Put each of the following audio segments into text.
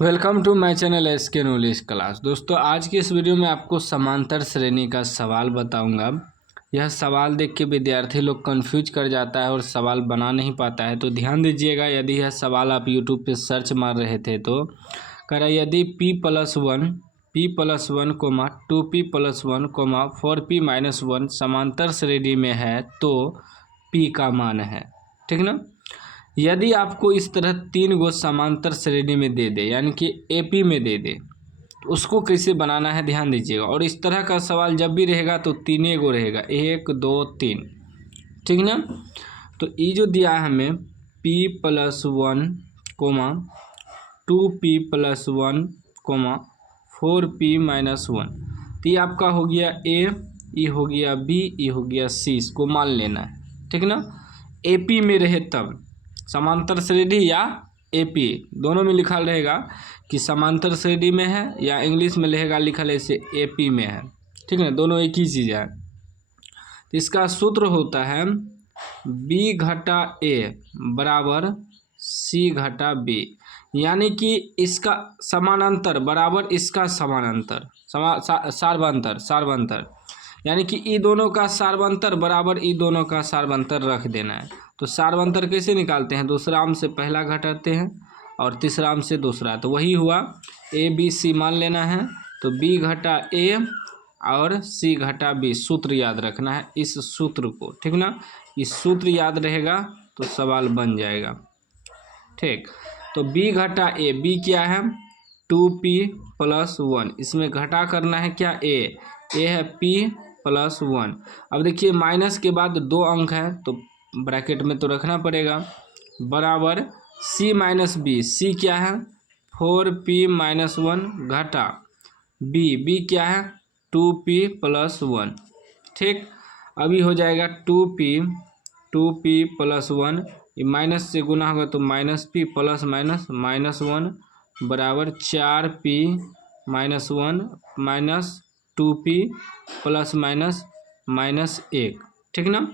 Welcome to my channel SK knowledge class. दोस्तों, आज की इस वीडियो में आपको समांतर श्रेणी का सवाल बताऊंगा। यह सवाल देख के विद्यार्थी लोग कंफ्यूज कर जाता है और सवाल बना नहीं पाता है, तो ध्यान दीजिएगा। यदि यह सवाल आप यूट्यूब पे सर्च मार रहे थे तो कह रहा है यदि p+1 coma 2p+1 coma 4p-1 समांतर श्रेणी में है तो p का मान है। ठीक ना। यदि आपको इस तरह 3 गो समांतर श्रेणी में दे दे, यानी कि एपी में दे दे, तो उसको कैसे बनाना है ध्यान दीजिएगा। और इस तरह का सवाल जब भी रहेगा तो 3 गो रहेगा, 1 2 3। ठीक ना। तो ये जो दिया है हमें p+1 coma 2p+1 coma 4p-1, तो ये आपका हो गया ए, ये हो गया बी, ये हो गया सी। इसको मान लेना है। ठीक ना। एपी में रहे तब समांतर श्रेणी या एपी दोनों में लिखा रहेगा कि समांतर श्रेणी में है, या इंग्लिश में रहेगा लिखा ऐसे एपी में है। ठीक है, दोनों एक ही चीज़ है। तो इसका सूत्र होता है बी घटा ए बराबर सी घटा बी, यानी कि इसका समानांतर बराबर इसका समानांतर सार्वंतर, यानी कि ई दोनों का सार्वंतर बराबर ई दोनों का सार्वंतर रख देना है। तो सार्वंतर कैसे निकालते हैं? दूसरा अंश से पहला घटाते हैं और तीसरा अंश से दूसरा, तो वही हुआ ए बी सी मान लेना है। तो बी घटा ए और सी घटा बी, सूत्र याद रखना है इस सूत्र को। ठीक ना। इस सूत्र याद रहेगा तो सवाल बन जाएगा। ठीक, तो बी घटा ए, बी क्या है 2p+1, इसमें घटा करना है क्या ए है p+1। अब देखिए माइनस के बाद 2 अंक है तो ब्रैकेट में तो रखना पड़ेगा, बराबर c माइनस बी, सी क्या है 4p-1 घटा बी क्या है 2p+1। ठीक, अभी हो जाएगा 2p+1, ये माइनस से गुना होगा तो -p प्लस -1 बराबर 4p-1 माइनस 2p प्लस -1। ठीक ना।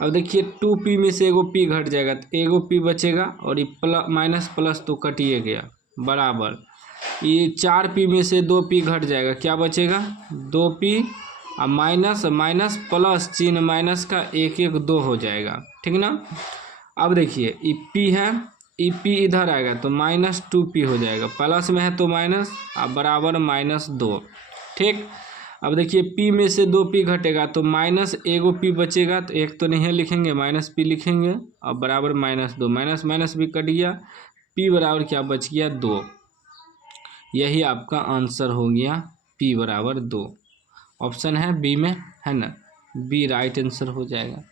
अब देखिए 2p में से एगो p घट जाएगा तो एगो p बचेगा और ये माइनस प्लस तो कटिए गया, बराबर ये 4p में से 2p घट जाएगा, क्या बचेगा 2p और माइनस प्लस चिन्ह माइनस का 1 1 2 हो जाएगा। ठीक ना। अब देखिए ये p है, ये p इधर आएगा तो -2p हो जाएगा, प्लस में है तो माइनस और बराबर -2। ठीक, अब देखिए p में से 2p घटेगा तो माइनस एगो p बचेगा, तो एक तो नहीं लिखेंगे -p लिखेंगे और बराबर -2, माइनस भी कट गया, p बराबर क्या बच गया 2। यही आपका आंसर हो गया p बराबर 2। ऑप्शन है बी में, है ना, बी राइट आंसर हो जाएगा।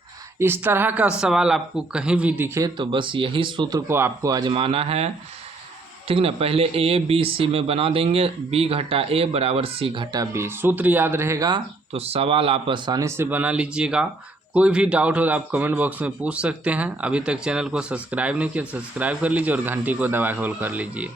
इस तरह का सवाल आपको कहीं भी दिखे तो बस यही सूत्र को आपको आजमाना है। ठीक ना। पहले ए बी सी में बना देंगे, बी घटा ए बराबर सी घटा बी, सूत्र याद रहेगा तो सवाल आप आसानी से बना लीजिएगा। कोई भी डाउट हो तो आप कमेंट बॉक्स में पूछ सकते हैं। अभी तक चैनल को सब्सक्राइब नहीं किया, सब्सक्राइब कर लीजिए और घंटी को दबा के ऑल कर लीजिए।